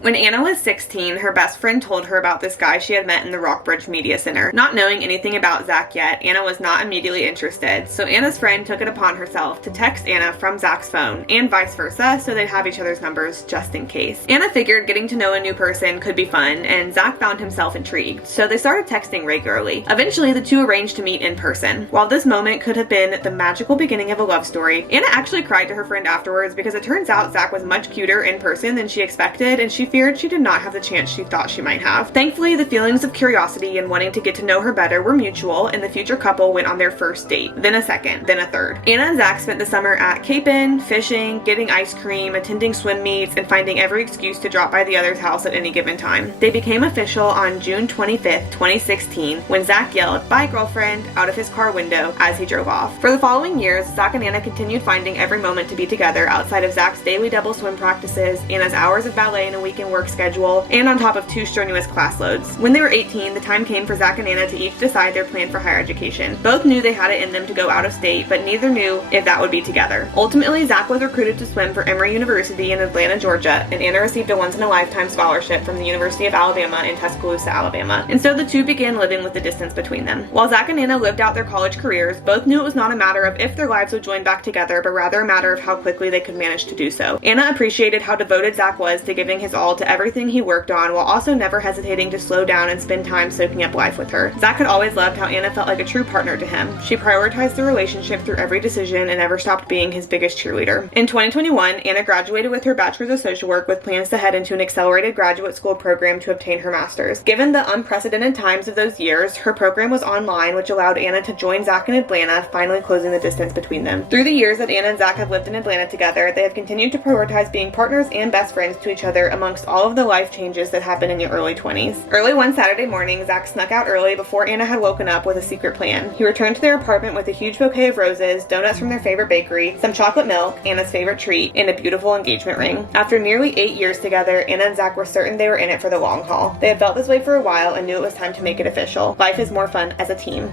When Anna was 16, her best friend told her about this guy she had met in the Rockbridge Media Center. Not knowing anything about Zach yet, Anna was not immediately interested, so Anna's friend took it upon herself to text Anna from Zach's phone, and vice versa, so they'd have each other's numbers just in case. Anna figured getting to know a new person could be fun, and Zach found himself intrigued, so they started texting regularly. Eventually, the two arranged to meet in person. While this moment could have been the magical beginning of a love story, Anna actually cried to her friend afterwards because it turns out Zach was much cuter in person than she expected, and she feared she did not have the chance she thought she might have. Thankfully, the feelings of curiosity and wanting to get to know her better were mutual, and the future couple went on their first date, then a second, then a third. Anna and Zach spent the summer at Capon, fishing, getting ice cream, attending swim meets, and finding every excuse to drop by the other's house at any given time. They became official on June 25th, 2016, when Zach yelled, "Bye, girlfriend," out of his car window as he drove off. For the following years, Zach and Anna continued finding every moment to be together outside of Zach's daily double swim practices, Anna's hours of ballet and a weekend work schedule, and on top of 2 strenuous class loads. When they were 18, the time came for Zach and Anna to each decide their plan for higher education. Both knew they had it in them to go out of state, but neither knew if that would be together. Ultimately, Zach was recruited to swim for Emory University in Atlanta, Georgia, and Anna received a once-in-a-lifetime scholarship from the University of Alabama in Tuscaloosa, Alabama, and so the two began living with the distance between them. While Zach and Anna lived out their college careers, both knew it was not a matter of if their lives would join back together, but rather a matter of how quickly they could manage to do so. Anna appreciated how devoted Zach was to giving his all to everything he worked on, while also never hesitating to slow down and spend time soaking up life with her. Zach had always loved how Anna felt like a true partner to him. She prioritized the relationship through every decision and never stopped being his biggest cheerleader. In 2021, Anna graduated with her bachelor's of social work with plans to head into an accelerated graduate school program to obtain her master's. Given the unprecedented times of those years, her program was online, which allowed Anna to join Zach in Atlanta, finally closing the distance between them. Through the years that Anna and Zach have lived in Atlanta together, they have continued to prioritize being partners and best friends to each other amongst all of the life changes that happen in your early 20s. Early one Saturday morning, Zach snuck out early before Anna had woken up with a secret plan. He returned to their apartment with a huge bouquet of roses, donuts from their favorite bakery, some chocolate milk, Anna's favorite treat, and a beautiful engagement ring. After nearly 8 years together, Anna and Zach were certain they were in it for the long haul. They had felt this way for a while and knew it was time to make it official. Life is more fun as a team.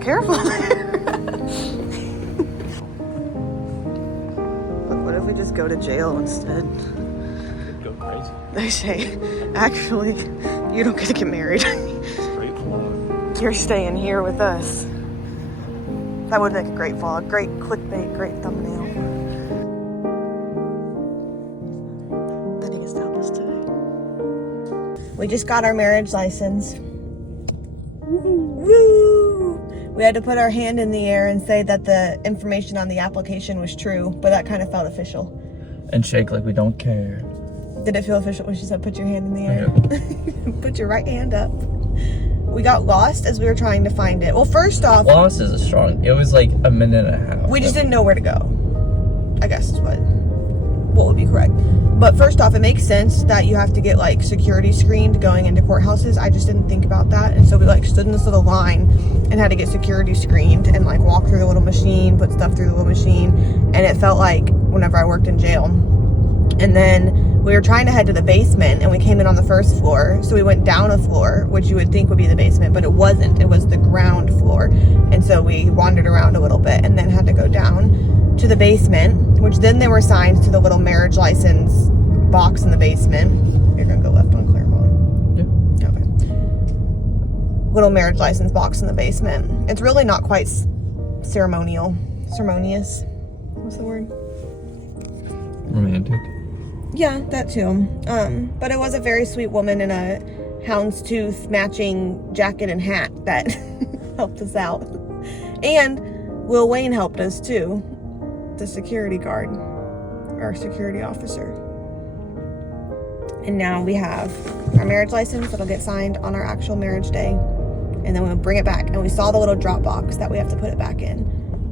Careful. Look, what if we just go to jail instead? Go crazy. They say, actually, you don't get to get married. You're staying here with us. That would make a great vlog, great clickbait, great thumbnail. That he has to help us today. We just got our marriage license. Woo! We had to put our hand in the air and say that the information on the application was true, but that kind of felt official. And shake like we don't care. Did it feel official when she said put your hand in the air? Yeah. Put your right hand up. We got lost as we were trying to find it. Well, first off... Lost is a strong... It was like a minute and a half. We just didn't know where to go. I guess is what would be correct. But first off, it makes sense that you have to get like security screened going into courthouses. I just didn't think about that. And so we like stood in this little line and had to get security screened and like walk through the little machine, put stuff through the little machine. And it felt like whenever I worked in jail. And then we were trying to head to the basement and we came in on the first floor. So we went down a floor, which you would think would be the basement, but it wasn't. It was the ground floor. And so we wandered around a little bit and then had to go down to the basement, which then they were assigned to the little marriage license box in the basement. You're gonna go left on Claremont. Yeah. Okay. Little marriage license box in the basement. It's really not quite ceremonious. What's the word? Romantic. Yeah, that too. But it was a very sweet woman in a houndstooth matching jacket and hat that helped us out. And Lil Wayne helped us too. The security guard, our security officer. And now we have our marriage license that'll get signed on our actual marriage day. And then we'll bring it back. And we saw the little drop box that we have to put it back in.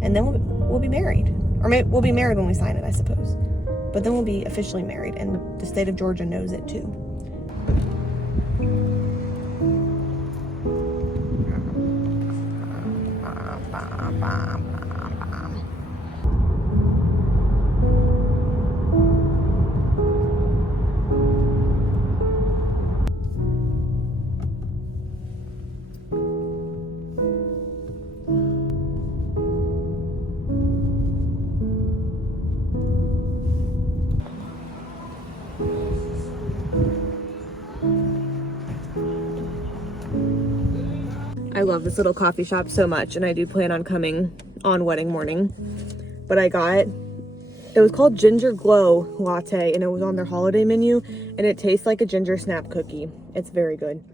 And then we'll be married. Or maybe we'll be married when we sign it, I suppose. But then we'll be officially married. And the state of Georgia knows it too. I love this little coffee shop so much, and I do plan on coming on wedding morning. But I got, it was called Ginger Glow Latte, and it was on their holiday menu, and it tastes like a ginger snap cookie. It's very good.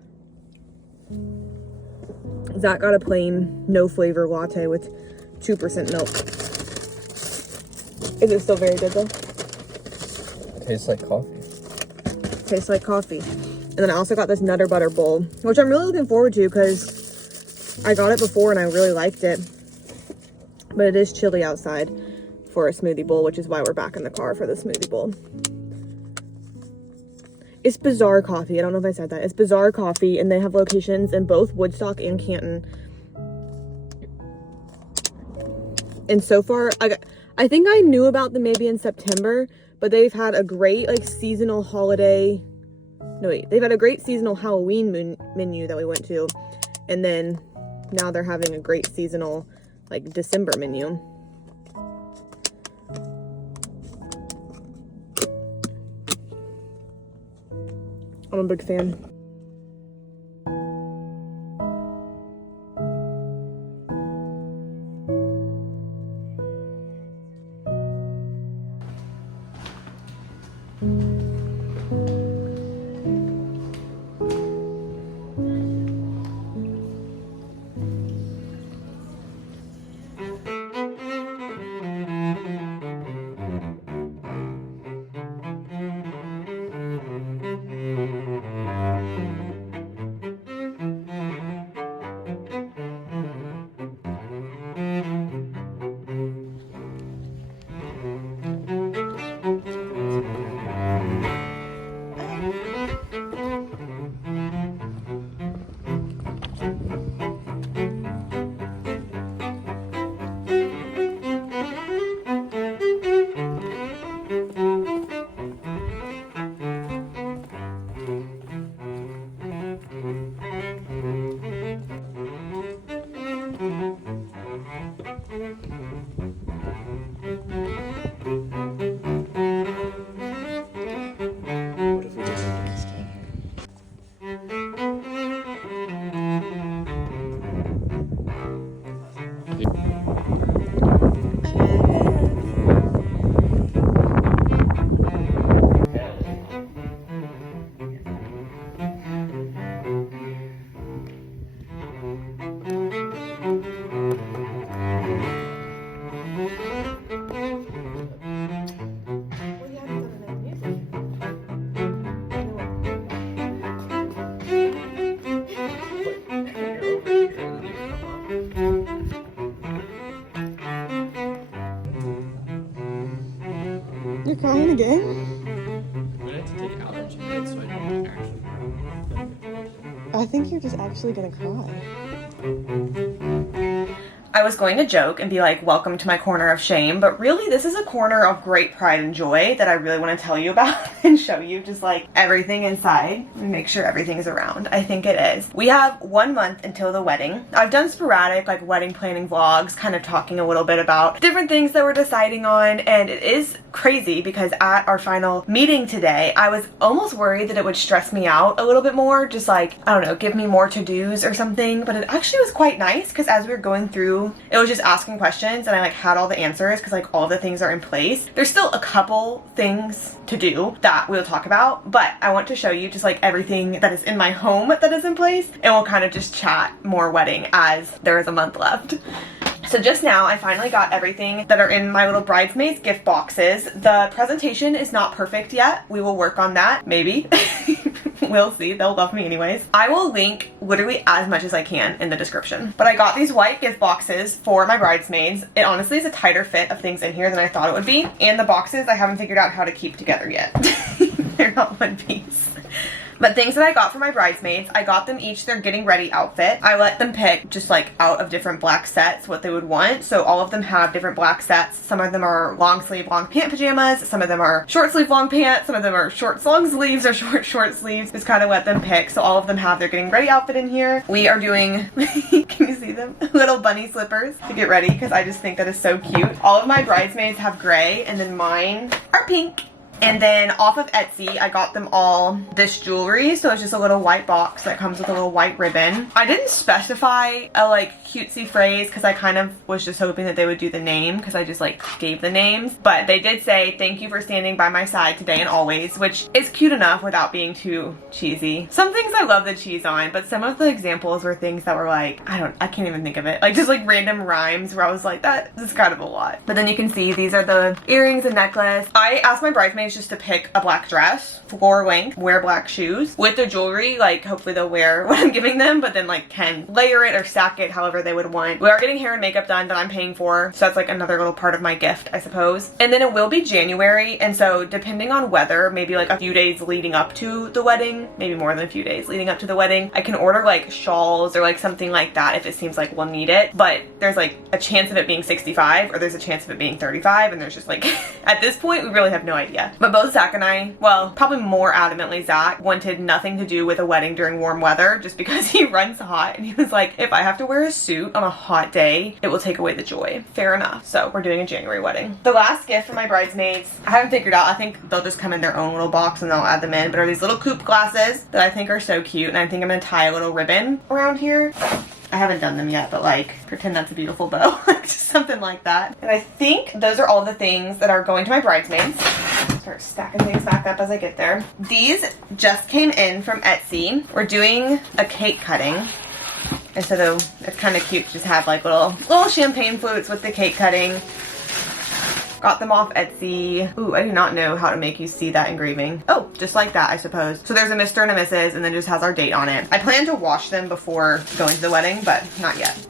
Zach got a plain, no flavor latte with 2% milk. Is it still very good though? It tastes like coffee. Tastes like coffee. And then I also got this Nutter Butter bowl, which I'm really looking forward to because I got it before and I really liked it. But it is chilly outside for a smoothie bowl, which is why we're back in the car for the smoothie bowl. It's Bazaar Coffee. I don't know if I said that. It's Bazaar Coffee, and they have locations in both Woodstock and Canton. And so far, I think I knew about them maybe in September, but they've had a great like seasonal holiday. No wait, they've had a great seasonal Halloween menu that we went to, and then now they're having a great seasonal like December menu. I'm a big fan. You're crying again? We have to take allergy meds so I don't actually cry. I think you're just actually gonna cry. I was going to joke and be like, welcome to my corner of shame, but really this is a corner of great pride and joy that I really want to tell you about and show you just like everything inside and make sure everything is around. I think it is. We have 1 month until the wedding. I've done sporadic like wedding planning vlogs, kind of talking a little bit about different things that we're deciding on, and it is crazy because at our final meeting today, I was almost worried that it would stress me out a little bit more, just like, I don't know, give me more to-dos or something, but it actually was quite nice because as we were going through, it was just asking questions and I like had all the answers because like all the things are in place. There's still a couple things to do that we'll talk about, but I want to show you just like everything that is in my home that is in place, and we'll kind of just chat more wedding as there is a month left. So just now, I finally got everything that are in my little bridesmaids gift boxes. The presentation is not perfect yet. We will work on that, maybe. We'll see. They'll love me anyways. I will link literally as much as I can in the description. But I got these white gift boxes for my bridesmaids. It honestly is a tighter fit of things in here than I thought it would be. And the boxes I haven't figured out how to keep together yet. They're not one piece. But things that I got for my bridesmaids, I got them each their getting ready outfit. I let them pick just like out of different black sets what they would want. So all of them have different black sets. Some of them are long sleeve, long pant pajamas. Some of them are short sleeve, long pants. Some of them are short long sleeves or short sleeves. Just kind of let them pick. So all of them have their getting ready outfit in here. We are doing, can you see them? Little bunny slippers to get ready because I just think that is so cute. All of my bridesmaids have gray and then mine are pink. And then off of Etsy, I got them all this jewelry. So it's just a little white box that comes with a little white ribbon. I didn't specify a like cutesy phrase because I kind of was just hoping that they would do the name because I just like gave the names. But they did say, thank you for standing by my side today and always, which is cute enough without being too cheesy. Some things I love the cheese on, but some of the examples were things that were like, I can't even think of it. Like just like random rhymes where I was like, that is kind of a lot. But then you can see these are the earrings and necklace. I asked my bridesmaids just to pick a black dress, floor length, wear black shoes. With the jewelry, like hopefully they'll wear what I'm giving them, but then like can layer it or stack it however they would want. We are getting hair and makeup done that I'm paying for, so that's like another little part of my gift, I suppose. And then it will be January, and so depending on weather, maybe like a few days leading up to the wedding, maybe more than a few days leading up to the wedding, I can order like shawls or like something like that if it seems like we'll need it. But there's like a chance of it being 65 or there's a chance of it being 35, and there's just like at this point we really have no idea. But both Zach and I, well, probably more adamantly Zach, wanted nothing to do with a wedding during warm weather just because he runs hot, and he was like, if I have to wear a suit on a hot day, it will take away the joy. Fair enough. So we're doing a January wedding. The last gift for my bridesmaids, I haven't figured out. I think they'll just come in their own little box and they'll add them in, but are these little coupe glasses that I think are so cute, and I think I'm gonna tie a little ribbon around here. I haven't done them yet, but like pretend that's a beautiful bow. Just something like that. And I think those are all the things that are going to my bridesmaids. Start stacking things back up as I get there. These just came in from Etsy. We're doing a cake cutting. And so it's kind of cute to just have like little champagne flutes with the cake cutting. Got them off Etsy. Ooh, I do not know how to make you see that engraving. Oh, just like that, I suppose. So there's a Mr. and a Mrs. and then just has our date on it. I plan to wash them before going to the wedding, but not yet.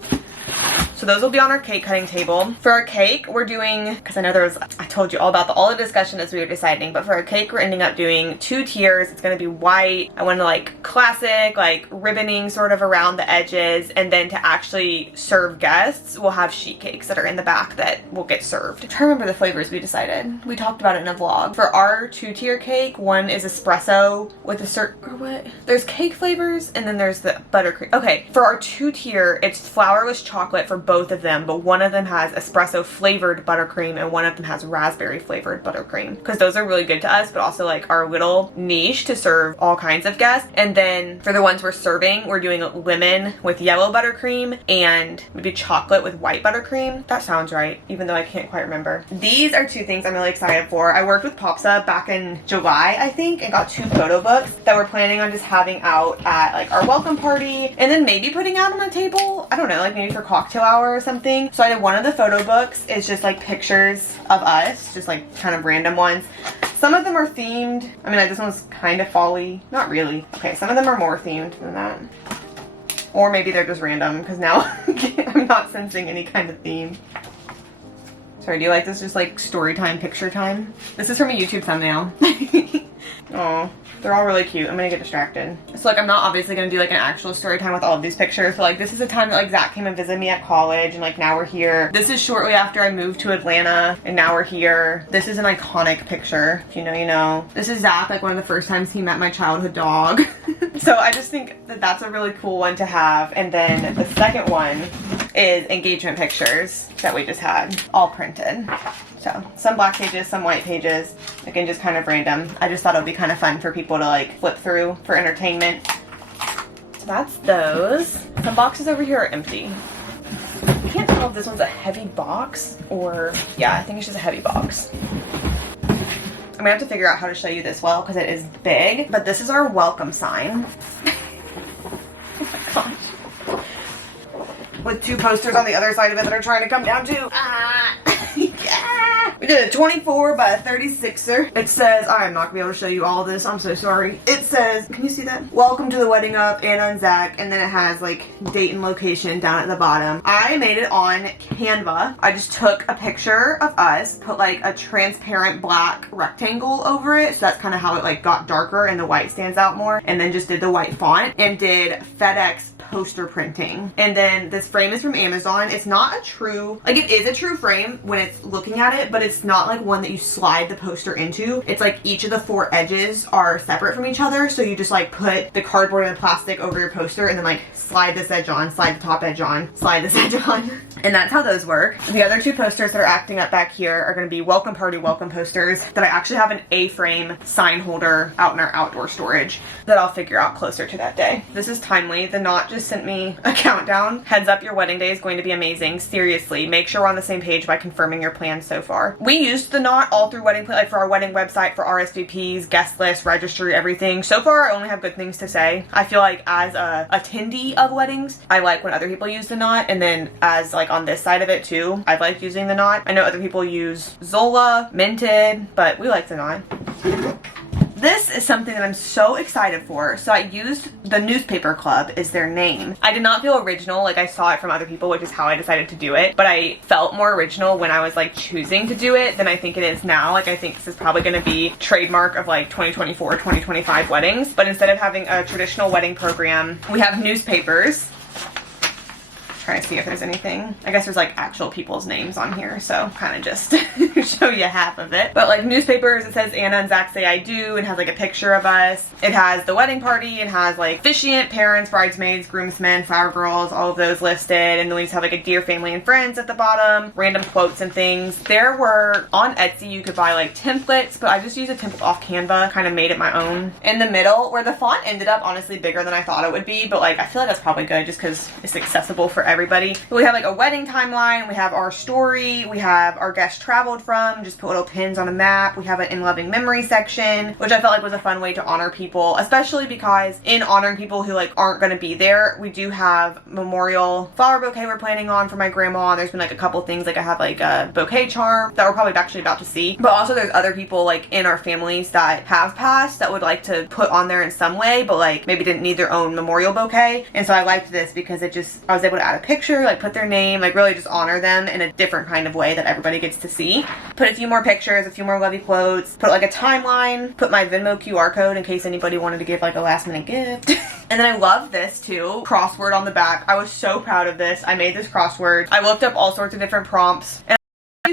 So those will be on our cake cutting table. For our cake, we're doing, because I know there was, I told you all about all the discussion as we were deciding, but for our cake, we're ending up doing 2 tiers. It's going to be white. I want to like classic, like ribboning sort of around the edges. And then to actually serve guests, we'll have sheet cakes that are in the back that will get served. I'm trying to remember the flavors we decided. We talked about it in a vlog. For our 2-tier cake, one is espresso with a certain, or what? There's cake flavors and then there's the buttercream. Okay, for our 2-tier, it's flourless chocolate for both of them, but one of them has espresso flavored buttercream and one of them has raspberry flavored buttercream, because those are really good to us, but also like our little niche to serve all kinds of guests. And then for the ones we're serving, we're doing lemon with yellow buttercream and maybe chocolate with white buttercream. That sounds right, even though I can't quite remember. These are 2 things I'm really excited for. I worked with Popsa back in July, I think, and got 2 photo books that we're planning on just having out at like our welcome party and then maybe putting out on a table. I don't know, like maybe for cocktail hour or something. So I did one of the photo books. It's just like pictures of us, just like kind of random ones. Some of them are themed. I mean, like this one's kind of folly. Not really. Okay, some of them are more themed than that. Or maybe they're just random because now I'm not sensing any kind of theme. Sorry, do you like this just like story time, picture time? This is from a YouTube thumbnail. Oh, they're all really cute. I'm gonna get distracted. So like I'm not obviously gonna do like an actual story time with all of these pictures. So like this is the time that like Zach came and visited me at college and like now we're here. This is shortly after I moved to Atlanta and now we're here. This is an iconic picture. If you know, you know. This is Zach, like one of the first times he met my childhood dog. So I just think that that's a really cool one to have. And then the second one is engagement pictures that we just had all printed. So some black pages, some white pages, again, just kind of random. I just thought it would be kind of fun for people to like flip through for entertainment. So that's those. Some boxes over here are empty. I can't tell if this one's a heavy box or, yeah, I think it's just a heavy box. I'm gonna have to figure out how to show you this well because it is big, but this is our welcome sign. Oh my gosh. With 2 posters on the other side of it that are trying to come down too. Yeah! We did a 24 by a 36er. It says, I'm not gonna be able to show you all of this, I'm so sorry. It says, can you see that? Welcome to the wedding of Anna and Zach, and then it has like date and location down at the bottom. I made it on Canva. I just took a picture of us, put like a transparent black rectangle over it, so that's kind of how it like got darker and the white stands out more, and then just did the white font and did FedEx poster printing. And then this frame is from Amazon. It's not a true, like it is a true frame when it's looking at it, but it's it's not like one that you slide the poster into. It's like each of the 4 edges are separate from each other. So you just like put the cardboard and the plastic over your poster and then like slide this edge on, slide the top edge on, slide this edge on. And that's how those work. The other 2 posters that are acting up back here are going to be welcome party, welcome posters that I actually have an A-frame sign holder out in our outdoor storage that I'll figure out closer to that day. This is timely. The Knot just sent me a countdown. Heads up, your wedding day is going to be amazing. Seriously, make sure we're on the same page by confirming your plans so far. We used the Knot all through wedding plan, like for our wedding website, for RSVPs, guest list, registry, everything. So far, I only have good things to say. I feel like as a attendee of weddings, I like when other people use the Knot, and then as like on this side of it too, I've liked using the Knot. I know other people use Zola, Minted, but we like the Knot. This is something that I'm so excited for. So I used the newspaper club is their name. I did not feel original, like I saw it from other people, which is how I decided to do it. But I felt more original when I was like choosing to do it than I think it is now. Like I think this is probably gonna be trademark of like 2024, 2025 weddings. But instead of having a traditional wedding program, we have newspapers. Trying to see if there's anything. I guess there's like actual people's names on here, so kind of just show you half of it. But like newspapers, it says Anna and Zach say I do, and has like a picture of us. It has the wedding party, it has like officiant, parents, bridesmaids, groomsmen, flower girls, all of those listed, and then we just have like a dear family and friends at the bottom, random quotes and things. There were, on Etsy you could buy like templates, but I just used a template off Canva, kind of made it my own. In the middle, where the font ended up honestly bigger than I thought it would be, but like I feel like that's probably good just because it's accessible for everybody. But we have like a wedding timeline, we have our story, we have our guests traveled from, just put little pins on a map. We have an in loving memory section, which I felt like was a fun way to honor people, especially because in honoring people who like aren't going to be there, we do have memorial flower bouquet we're planning on for my grandma. There's been like a couple things, like I have like a bouquet charm that we're probably actually about to see, but also there's other people like in our families that have passed that would like to put on there in some way, but like maybe didn't need their own memorial bouquet. And so I liked this because it just, I was able to add a picture, like put their name, like really just honor them in a different kind of way that everybody gets to see. Put a few more pictures, a few more lovey quotes, put like a timeline, put my Venmo QR code in case anybody wanted to give like a last minute gift. And then I love this too, crossword on the back. I was so proud of this. I made this crossword. I looked up all sorts of different prompts, and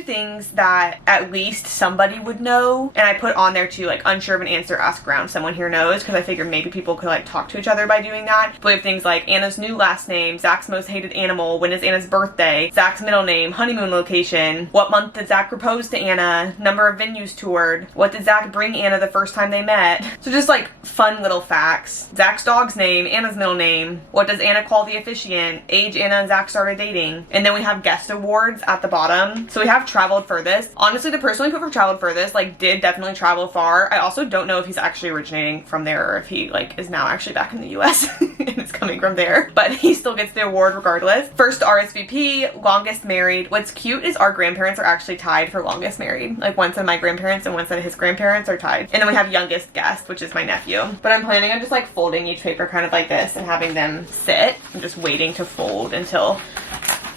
things that at least somebody would know, and I put on there too, like unsure of an answer, ask around, someone here knows, because I figured maybe people could like talk to each other by doing that. But we have things like Anna's new last name, Zach's most hated animal, when is Anna's birthday, Zach's middle name, honeymoon location, what month did Zach propose to Anna, number of venues toured, what did Zach bring Anna the first time they met. So just like fun little facts. Zach's dog's name, Anna's middle name, what does Anna call the officiant, age Anna and Zach started dating. And then we have guest awards at the bottom. So we have traveled furthest. Honestly, the person we put for traveled furthest like did definitely travel far. I also don't know if he's actually originating from there or if he like is now actually back in the US and it's coming from there, but he still gets the award regardless. First RSVP, longest married. What's cute is our grandparents are actually tied for longest married. Like one set of my grandparents and one set of his grandparents are tied. And then we have youngest guest, which is my nephew. But I'm planning on just like folding each paper kind of like this and having them sit. I'm just waiting to fold until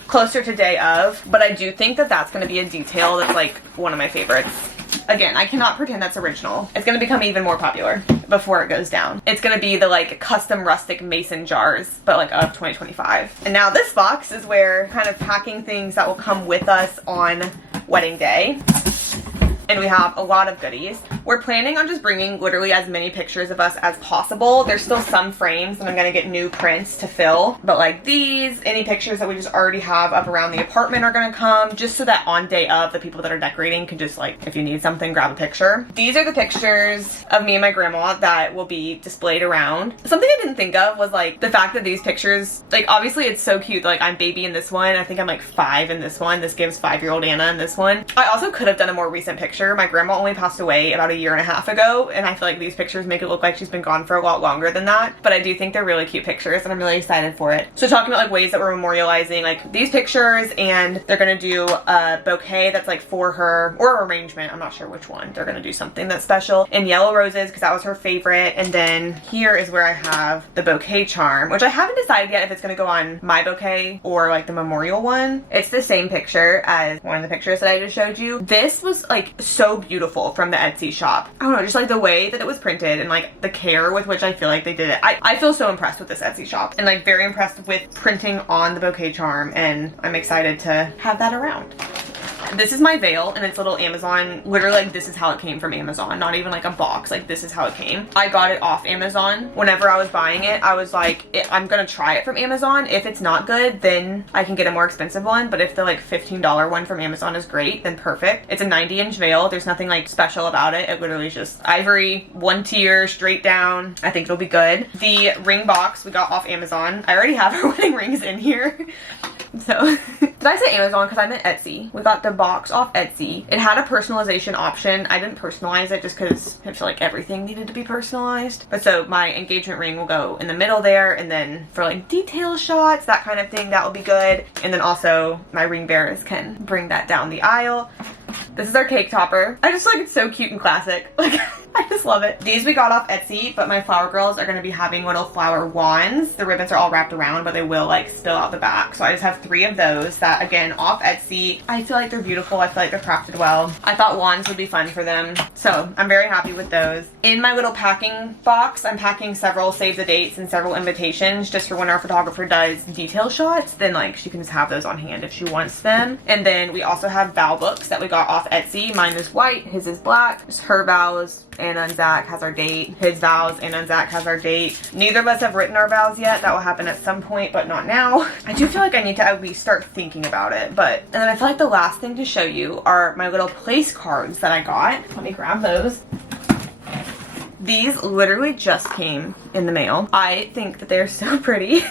closer to day of, but I do think that that's going to be a detail that's like one of my favorites. Again, I cannot pretend that's original. It's going to become even more popular before it goes down. It's going to be the like custom rustic mason jars, but like of 2025. And now this box is where kind of packing things that will come with us on wedding day. And we have a lot of goodies. We're planning on just bringing literally as many pictures of us as possible. There's still some frames and I'm gonna get new prints to fill, but like these, any pictures that we just already have up around the apartment are gonna come, just so that on day of, the people that are decorating can just like, if you need something, grab a picture. These are the pictures of me and my grandma that will be displayed around. Something I didn't think of was like the fact that these pictures, like obviously it's so cute, like I'm baby in this one, I think I'm like 5 in this one, this gives 5-year-old Anna in this one. I also could have done a more recent picture. My grandma only passed away about 1.5 years ago, and I feel like these pictures make it look like she's been gone for a lot longer than that, but I do think they're really cute pictures and I'm really excited for it. So talking about like ways that we're memorializing like these pictures, and they're gonna do a bouquet that's like for her, or arrangement, I'm not sure which one. They're gonna do something that's special, and yellow roses because that was her favorite. And then here is where I have the bouquet charm, which I haven't decided yet if it's gonna go on my bouquet or like the memorial one. It's the same picture as one of the pictures that I just showed you. This was like so beautiful from the Etsy shop. I don't know, just like the way that it was printed and like the care with which I feel like they did it. I feel so impressed with this Etsy shop and like very impressed with printing on the bouquet charm, and I'm excited to have that around. This is my veil, and it's little Amazon. Literally, like, this is how it came from Amazon. Not even like a box. Like, this is how it came. I got it off Amazon. Whenever I was buying it, I was like, I'm gonna try it from Amazon. If it's not good, then I can get a more expensive one. But if the like $15 one from Amazon is great, then perfect. It's a 90-inch veil. There's nothing like special about it. It literally is just ivory, one tier, straight down. I think it'll be good. The ring box we got off Amazon. I already have our wedding rings in here. So, did I say Amazon? Because I meant Etsy. We got the box off Etsy. It had a personalization option. I didn't personalize it just because I feel like everything needed to be personalized. But so my engagement ring will go in the middle there, and then for like detail shots, that kind of thing, that will be good. And then also my ring bearers can bring that down the aisle. This is our cake topper. I just feel like it's so cute and classic. Like, I just love it. These we got off Etsy, but my flower girls are going to be having little flower wands. The ribbons are all wrapped around, but they will like spill out the back. So I just have 3 of those that, again, off Etsy. I feel like they're beautiful. I feel like they're crafted well. I thought wands would be fun for them. So I'm very happy with those. In my little packing box, I'm packing several save the dates and several invitations just for when our photographer does detail shots. Then like she can just have those on hand if she wants them. And then we also have vow books that we got off Etsy. Mine is white, his is black. It's her vows. Anna and Zach has our date. His vows, Anna and Zach has our date. Neither of us have written our vows yet. That will happen at some point, but not now. I do feel like I need to at least start thinking about it. And then I feel like the last thing to show you are my little place cards that I got. Let me grab those. These literally just came in the mail. I think that they're so pretty.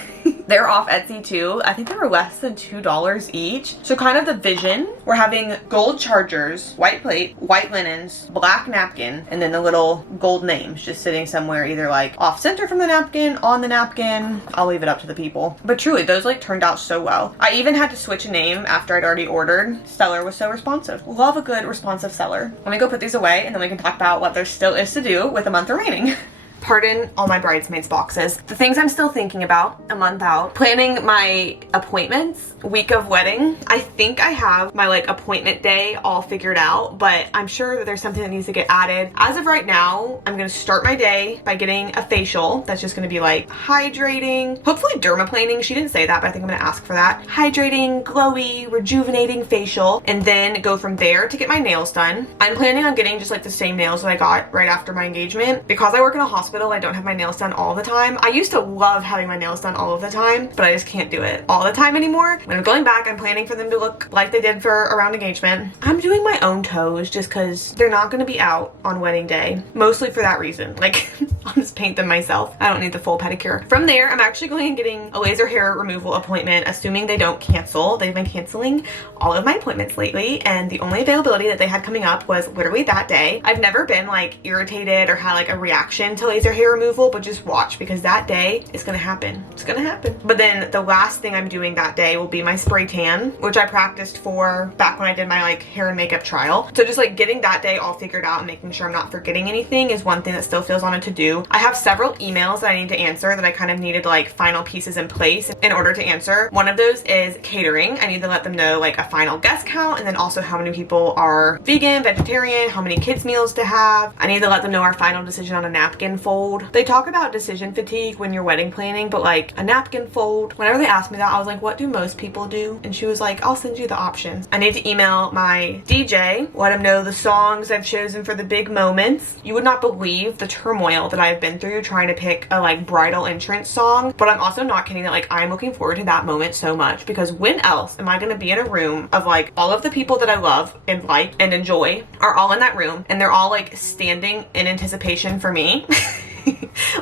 They're off Etsy too. I think they were less than $2 each. So kind of the vision, we're having gold chargers, white plate, white linens, black napkin, and then the little gold names just sitting somewhere either like off center from the napkin, on the napkin. I'll leave it up to the people. But truly, those like turned out so well. I even had to switch a name after I'd already ordered. Seller was so responsive. Love a good responsive seller. Let me go put these away and then we can talk about what there still is to do with a month remaining. Pardon all my bridesmaids boxes. The things I'm still thinking about a month out. Planning my appointments, week of wedding. I think I have my like appointment day all figured out, but I'm sure that there's something that needs to get added. As of right now, I'm gonna start my day by getting a facial. That's just gonna be like hydrating, hopefully dermaplaning. She didn't say that, but I think I'm gonna ask for that. Hydrating, glowy, rejuvenating facial, and then go from there to get my nails done. I'm planning on getting just like the same nails that I got right after my engagement. Because I work in a hospital, I don't have my nails done all the time. I used to love having my nails done all of the time, but I just can't do it all the time anymore. When I'm going back, I'm planning for them to look like they did for around engagement. I'm doing my own toes just because they're not going to be out on wedding day. Mostly for that reason. Like, I'll just paint them myself. I don't need the full pedicure. From there, I'm actually going and getting a laser hair removal appointment, assuming they don't cancel. They've been canceling all of my appointments lately, and the only availability that they had coming up was literally that day. I've never been like irritated or had like a reaction to laser hair removal, but just watch because that day is gonna happen. It's gonna happen. But then the last thing I'm doing that day will be my spray tan, which I practiced for back when I did my like hair and makeup trial. So just like getting that day all figured out and making sure I'm not forgetting anything is one thing that still feels on a to-do. I have several emails that I need to answer that I kind of needed like final pieces in place in order to answer. One of those is catering. I need to let them know like a final guest count and then also how many people are vegan, vegetarian, how many kids meals to have. I need to let them know our final decision on a napkin fold. They talk about decision fatigue when you're wedding planning, but like a napkin fold, whenever they asked me that, I was like, what do most people do? And she was like, I'll send you the options. I need to email my DJ, let him know the songs I've chosen for the big moments. You would not believe the turmoil that I've been through trying to pick a like bridal entrance song, but I'm also not kidding that like I'm looking forward to that moment so much because when else am I going to be in a room of like all of the people that I love and like and enjoy are all in that room and they're all like standing in anticipation for me.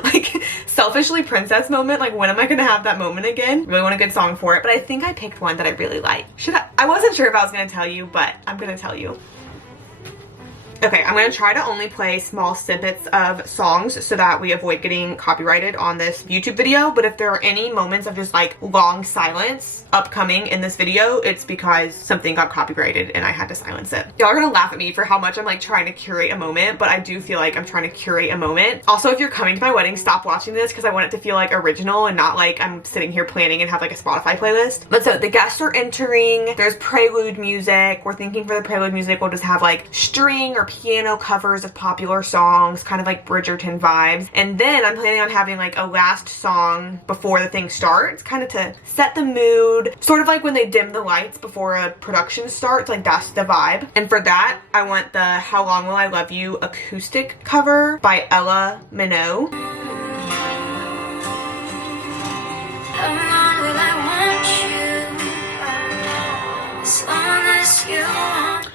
Like selfishly princess moment, like when am I gonna have that moment again? Really want a good song for it, but I think I picked one that I really like. I wasn't sure if I was gonna tell you, but I'm gonna tell you. Okay, I'm gonna try to only play small snippets of songs so that we avoid getting copyrighted on this YouTube video, but if there are any moments of just like long silence upcoming in this video, it's because something got copyrighted and I had to silence it. Y'all are gonna laugh at me for how much I'm like trying to curate a moment, but I do feel like I'm trying to curate a moment. Also, if you're coming to my wedding, stop watching this because I want it to feel like original and not like I'm sitting here planning and have like a Spotify playlist. But so the guests are entering, there's prelude music. We're thinking for the prelude music, we'll just have like string or piano covers of popular songs, kind of like Bridgerton vibes. And then I'm planning on having like a last song before the thing starts, kind of to set the mood, sort of like when they dim the lights before a production starts, like that's the vibe. And for that, I want the How Long Will I Love You acoustic cover by Ella Minogue.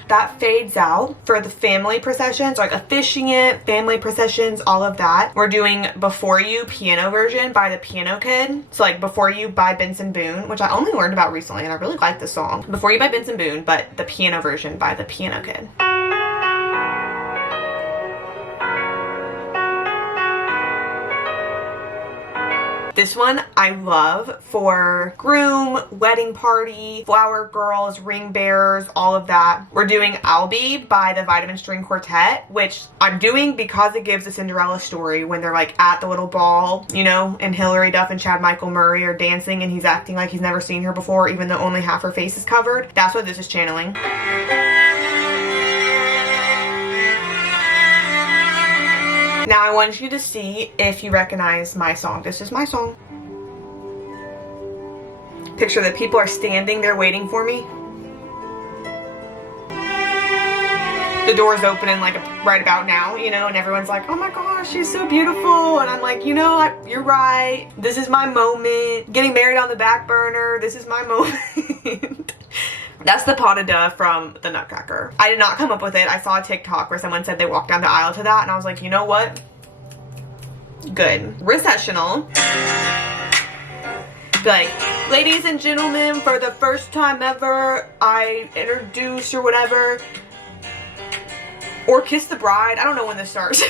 That fades out for the family processions, like officiant, family processions, all of that. We're doing Before You piano version by the Piano Kid. So like Before You by Benson Boone, which I only learned about recently and I really like the song. Before You by Benson Boone, but the piano version by the Piano Kid. This one I love for groom, wedding party, flower girls, ring bearers, all of that. We're doing I'll Be by the Vitamin String Quartet, which I'm doing because it gives a Cinderella story when they're like at the little ball, you know, and Hilary Duff and Chad Michael Murray are dancing and he's acting like he's never seen her before, even though only half her face is covered. That's what this is channeling. Now I want you to see if you recognize my song. This is my song. Picture that people are standing there waiting for me. The door's opening like right about now, you know, and everyone's like, oh my gosh, she's so beautiful. And I'm like, you know, you're right. This is my moment. Getting married on the back burner. This is my moment. That's the pas de deux from the Nutcracker. I did not come up with it. I saw a TikTok where someone said they walked down the aisle to that, and I was like, you know what? Good. Recessional. Be like, ladies and gentlemen, for the first time ever, I introduce or whatever. Or Kiss the Bride. I don't know when this starts.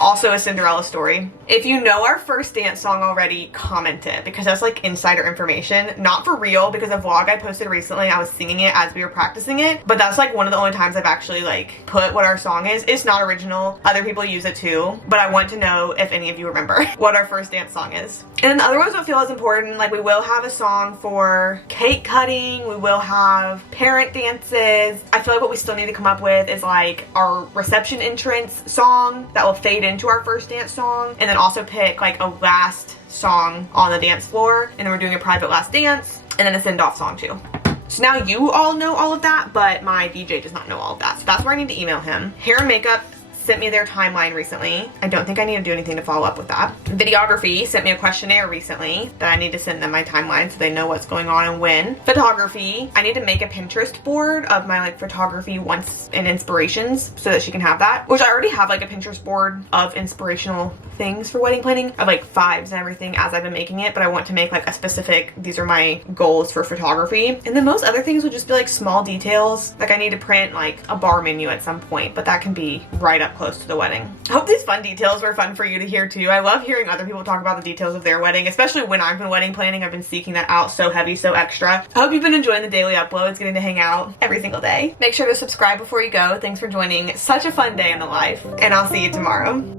Also a Cinderella story. If you know our first dance song already, comment it, because that's like insider information. Not for real, because a vlog I posted recently, I was singing it as we were practicing it, but that's like one of the only times I've actually like put what our song is. It's not original. Other people use it too, but I want to know if any of you remember what our first dance song is. And then the other ones don't feel as important. Like we will have a song for cake cutting. We will have parent dances. I feel like what we still need to come up with is like our reception entrance song that will fade into our first dance song, and then also pick like a last song on the dance floor, and then we're doing a private last dance, and then a send-off song too. So now you all know all of that, but my DJ does not know all of that, so that's where I need to email him. Hair and makeup sent me their timeline recently. I don't think I need to do anything to follow up with that. Videography sent me a questionnaire recently that I need to send them my timeline so they know what's going on and when. Photography, I need to make a Pinterest board of my like photography wants and inspirations so that she can have that, which I already have like a Pinterest board of inspirational things for wedding planning of like vibes and everything as I've been making it, but I want to make like a specific, these are my goals for photography. And then most other things would just be like small details. Like I need to print like a bar menu at some point, but that can be right up close to the wedding. I hope these fun details were fun for you to hear too. I love hearing other people talk about the details of their wedding, especially when I've been wedding planning. I've been seeking that out so heavy, so extra. I hope you've been enjoying the daily uploads, getting to hang out every single day. Make sure to subscribe before you go. Thanks for joining such a fun day in the life, and I'll see you tomorrow.